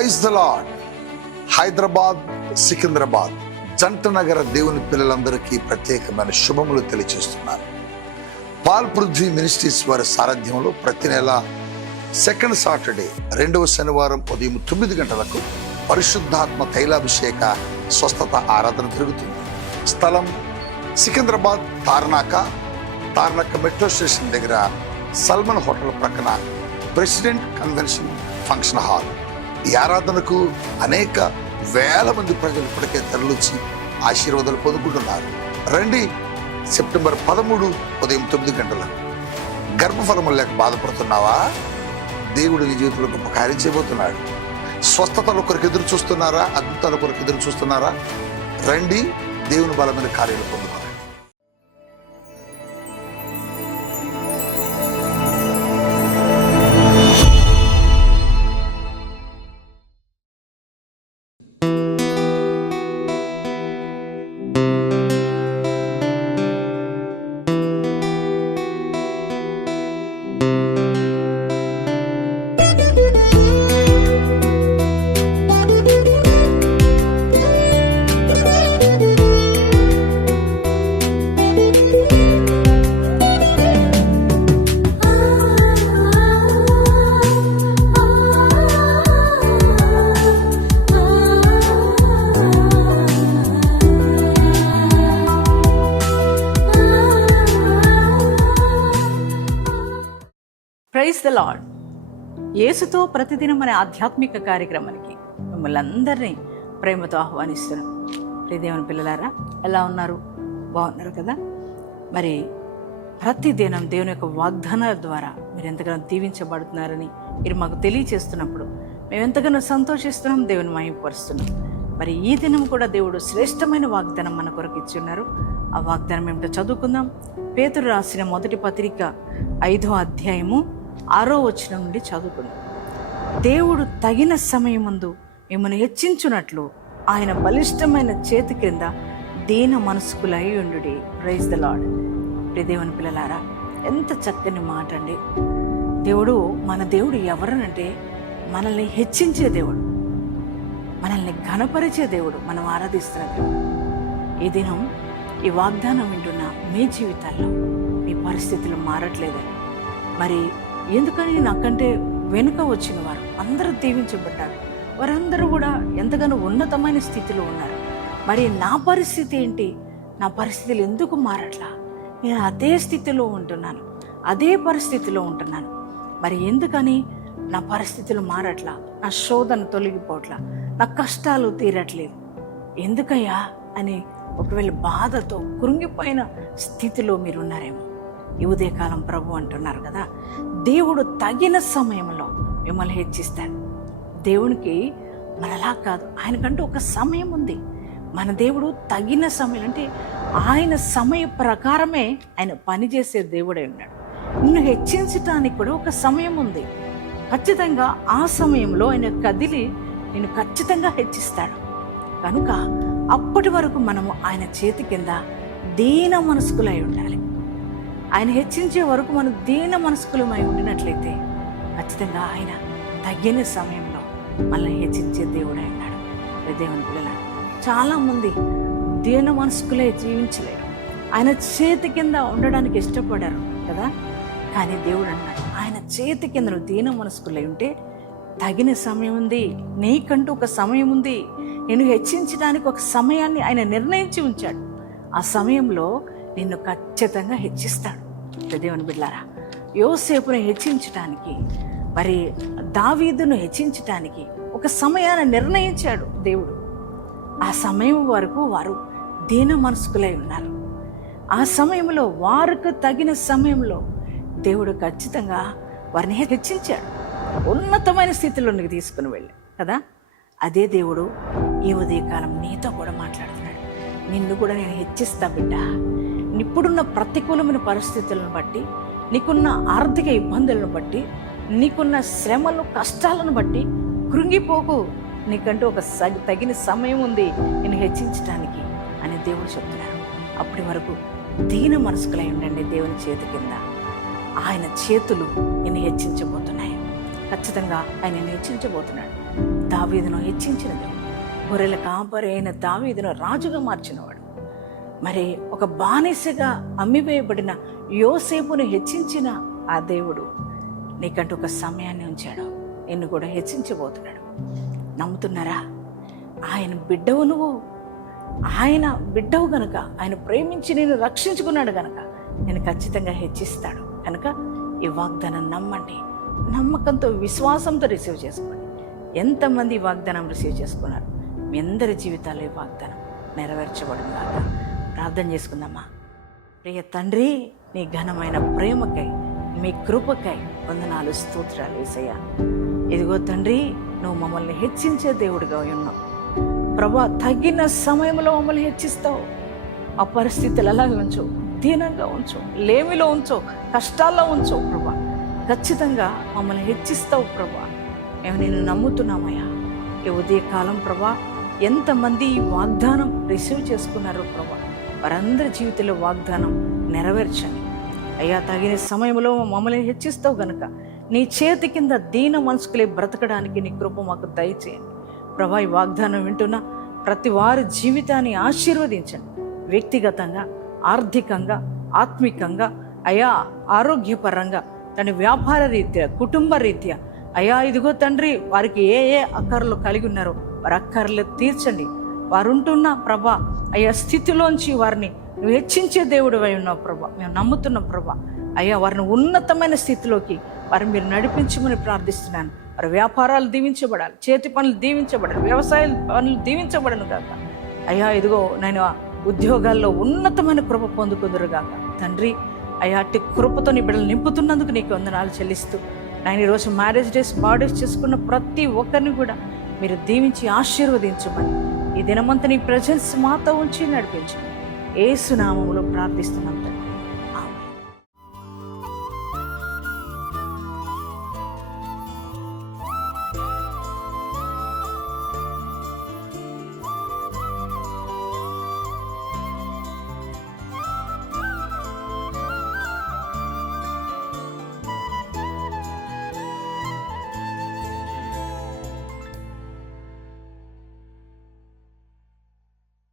Praise the Lord. Hyderabad, Secunderabad జంట నగర దేవుని పిల్లలందరికీ ప్రత్యేకమైన శుభములు తెలియజేస్తున్నారు. పాల్ పృథ్వీ మినిస్ట్రీస్ వారి సారథ్యంలో ప్రతి నెల సెకండ్ సాటర్డే, రెండవ శనివారం ఉదయం 9 గంటలకు పరిశుద్ధాత్మ తైలాభిషేక స్వస్థత ఆరాధన జరుగుతుంది. స్థలం సికింద్రాబాద్ తార్నాక మెట్రో స్టేషన్ దగ్గర సల్మన్ హోటల్ ప్రక్కన ప్రెసిడెంట్ కన్వెన్షన్ ఫంక్షన్ హాల్. ఈ ఆరాధనకు అనేక వేల మంది ప్రజలు ఇప్పటికే తరలించి ఆశీర్వాదాలు పొందుకుంటున్నారు. రండి. సెప్టెంబర్ 13 ఉదయం 9 గంటలకు. గర్భఫలము లేక బాధపడుతున్నావా? దేవుడు నీ జీవితంలో గొప్ప కార్యం చేయబోతున్నాడు. స్వస్థతల కొరకు ఎదురు చూస్తున్నారా? అద్భుతాల కొరకు ఎదురు చూస్తున్నారా? రండి, దేవుని బలమైన కార్యాలు పొందుకోండి. Praise the lord. యేసుతో ప్రతిదినం అనే ఆధ్యాత్మిక కార్యక్రమానికి మిమ్మల్ని అందరినీ ప్రేమతో ఆహ్వానిస్తున్నాం. దేవుని పిల్లలారా, ఎలా ఉన్నారు? బాగున్నారు కదా? మరి ప్రతిదినం దేవుని యొక్క వాగ్దానాల ద్వారా మీరు ఎంతగానో దీవించబడుతున్నారని మీరు మాకు తెలియచేస్తున్నప్పుడు మేము ఎంతగానో సంతోషిస్తున్నాం, దేవుని మహిమపరుస్తున్నాం. మరి ఈ దినం కూడా దేవుడు శ్రేష్టమైన వాగ్దానం మన కొరకు ఇచ్చి ఉన్నారు. ఆ వాగ్దానం ఏమిటో చదువుకుందాం. పేతురు రాసిన మొదటి పత్రిక 5వ అధ్యాయము 6వ వచనం నుండి చదువుకుందాం. దేవుడు తగిన సమయమందు మిమ్మల్ని హెచ్చించున్నట్లు ఆయన బలిష్టమైన చేతి క్రింద దీన మనస్కులై ఉండుడి. Praise the Lord. దేవుని పిల్లలారా, ఎంత చక్కని మాట అండి. మన దేవుడు ఎవరనంటే మనల్ని హెచ్చించే దేవుడు, మనల్ని ఘనపరిచే దేవుడు, మనం ఆరాధిస్తున్న దేవుడు. ఈ దినం ఈ వాగ్దానం వింటున్న మీ జీవితాల్లో మీ పరిస్థితులు మారట్లేదని, మరి ఎందుకని నాకంటే వెనుక వచ్చిన వారు అందరూ దీవించబడ్డారు, వారందరూ కూడా ఎంతగానో ఉన్నతమైన స్థితిలో ఉన్నారు. మరి నా పరిస్థితి ఏంటి? నా పరిస్థితులు ఎందుకు మారట్లా? నేను అదే స్థితిలో ఉంటున్నాను, అదే పరిస్థితిలో ఉంటున్నాను. మరి ఎందుకని నా పరిస్థితులు మారట్లా? నా శోధన తొలగిపోవట్లా, నా కష్టాలు తీరట్లేదు ఎందుకయ్యా అని ఒకవేళ బాధతో కృంగిపోయిన స్థితిలో మీరున్నారేమో. ఈ ఉదయకాలం ప్రభు అంటున్నారు కదా, దేవుడు తగిన సమయంలో మిమ్మల్ని హెచ్చిస్తాడు. దేవునికి మనలా కాదు, ఆయనకంటూ ఒక సమయం ఉంది. మన దేవుడు తగిన సమయం అంటే ఆయన సమయ ప్రకారమే ఆయన పనిచేసే దేవుడై ఉన్నాడు. నిన్ను హెచ్చించటానికి కూడా ఒక సమయం ఉంది. ఖచ్చితంగా ఆ సమయంలో ఆయన కదిలి నిన్ను ఖచ్చితంగా హెచ్చిస్తాడు. కనుక అప్పటి వరకు మనము ఆయన చేతి కింద దీన మనస్కులై ఉండాలి. ఆయన హెచ్చించే వరకు మనం దీన మనస్కులమై ఉండినట్లయితే ఖచ్చితంగా ఆయన తగిన సమయంలో మనల్ని హెచ్చించే దేవుడై ఉన్నాడు. దేవుని పిల్లలు చాలామంది దీన మనస్కులే జీవించలేరు, ఆయన చేతి కింద ఉండడానికి ఇష్టపడారు కదా. కానీ దేవుడు అన్నాడు, ఆయన చేతి కింద నువ్వు దీన మనస్కులై ఉంటే తగిన సమయం ఉంది, నీకంటూ ఒక సమయం ఉంది. నిన్ను హెచ్చించడానికి ఒక సమయాన్ని ఆయన నిర్ణయించి ఉంచాడు. ఆ సమయంలో నిన్ను ఖచ్చితంగా హెచ్చిస్తాడు. దేవుని బిడ్డలారా, యోసేపును హెచ్చించటానికి, మరి దావీదును హెచ్చించటానికి ఒక సమయాన్ని నిర్ణయించాడు దేవుడు. ఆ సమయం వరకు వారు దీన మనస్కులై ఉన్నారు. ఆ సమయంలో వారికి తగిన సమయంలో దేవుడు ఖచ్చితంగా వారిని హెచ్చించాడు, ఉన్నతమైన స్థితిలోనికి తీసుకుని వెళ్ళి కదా. అదే దేవుడు ఈ ఉదయకాలం నీతో కూడా మాట్లాడుతున్నాడు. నిన్ను కూడా నేను హెచ్చిస్తా బిడ్డ. ఇప్పుడున్న ప్రతికూలమైన పరిస్థితులను బట్టి, నీకున్న ఆర్థిక ఇబ్బందులను బట్టి, నీకున్న శ్రమలు కష్టాలను బట్టి కృంగిపోకు. నీకంటూ ఒక తగిన సమయం ఉంది నేను హెచ్చించడానికి అని దేవుడు చెప్తున్నాడు. అప్పటి వరకు దీన మనస్కులై ఉండండి. దేవుని చేతి కింద ఆయన చేతులు నిన్ను హెచ్చించబోతున్నాయి. ఖచ్చితంగా ఆయన హెచ్చించబోతున్నాడు. దావీదును హెచ్చించిన దేవుడు, గొర్రెల కాపరి అయిన దావీదును రాజుగా మార్చినవాడు. మరి ఒక బానిసగా అమ్మివేయబడిన యోసేపును హెచ్చించిన ఆ దేవుడు నీకంటూ ఒక సమయాన్ని ఉంచాడు, నిన్ను కూడా హెచ్చించబోతున్నాడు. నమ్ముతున్నారా? ఆయన బిడ్డవు నువ్వు, ఆయన బిడ్డవు గనుక, ఆయన ప్రేమించి నేను రక్షించుకున్నాడు గనక నేను ఖచ్చితంగా హెచ్చిస్తాడు. కనుక ఈ వాగ్దానం నమ్మండి, నమ్మకంతో విశ్వాసంతో రిసీవ్ చేసుకోండి. ఎంతమంది ఈ వాగ్దానం రిసీవ్ చేసుకున్నారు? మీ అందరి జీవితాల్లో ఈ వాగ్దానం నెరవేర్చబడింది కాక ప్రార్థన చేసుకుందామా. ప్రియ తండ్రి, నీ ఘనమైన ప్రేమకై, మీ కృపకై వందనాలు, స్తోత్రాలు యేసయ్యా. ఇదిగో తండ్రి, నువ్వు మమ్మల్ని హెచ్చించే దేవుడిగా ఉన్నావు ప్రభా. తగిన సమయంలో మమ్మల్ని హెచ్చిస్తావు. ఆ పరిస్థితులు అలాగే ఉంచు, దీనంగా ఉంచు, లేమిలో ఉంచు, కష్టాల్లో ఉంచు ప్రభా. ఖచ్చితంగా మమ్మల్ని హెచ్చిస్తావు ప్రభా. మేము నిన్ను నమ్ముతున్నామయ్యా. ఈ ఉదయకాలం ప్రభా, ఎంతమంది ఈ వాగ్దానం రిసీవ్ చేసుకున్నారో ప్రభా, వారందరి జీవితంలో వాగ్దానం నెరవేర్చండి అయ్యా. తగిన సమయంలో మమ్మల్ని హెచ్చిస్తావు గనుక నీ చేతి కింద దీన మనసుకులే బ్రతకడానికి నీ కృప మాకు దయచేయండి ప్రభా. ఈ వాగ్దానం వింటున్న ప్రతి వారి జీవితాన్ని ఆశీర్వదించండి. వ్యక్తిగతంగా, ఆర్థికంగా, ఆత్మికంగా, అయా ఆరోగ్యపరంగా, తన వ్యాపార రీత్యా, కుటుంబ రీత్యా అయ్యా ఇదిగో తండ్రి, వారికి ఏ ఏ అక్కర్లు కలిగి ఉన్నారో వారి అక్కర్లు తీర్చండి. వారు ఉంటున్న ప్రభా అయ్యా స్థితిలోంచి వారిని నువ్వు హెచ్చించే దేవుడు అయి ఉన్నావు ప్రభా. మేము నమ్ముతున్నాం ప్రభా. అయ్యా వారిని ఉన్నతమైన స్థితిలోకి వారిని మీరు నడిపించమని ప్రార్థిస్తున్నాను. వారి వ్యాపారాలు దీవించబడాలి, చేతి పనులు దీవించబడాలి, వ్యవసాయ పనులు దీవించబడను కాక అయ్యా. ఇదిగో నేను ఉద్యోగాల్లో ఉన్నతమైన కృప పొందుకుందురుగాక తండ్రి. అయ్యా అట్టి కృపతో నీ బిడ్డలు నింపుతున్నందుకు నీకు వందనాలు చెల్లిస్తూ, నేను ఈరోజు మ్యారేజ్ డేస్, బర్త్డేస్ చేసుకున్న ప్రతి ఒక్కరిని కూడా మీరు దీవించి ఆశీర్వదించమని, ఈ దినమంతా నీ ప్రెజెన్స్ మాతో ఉంచి నడిపించమని యేసు నామములో ప్రార్థిస్తున్నాం తండ్రి.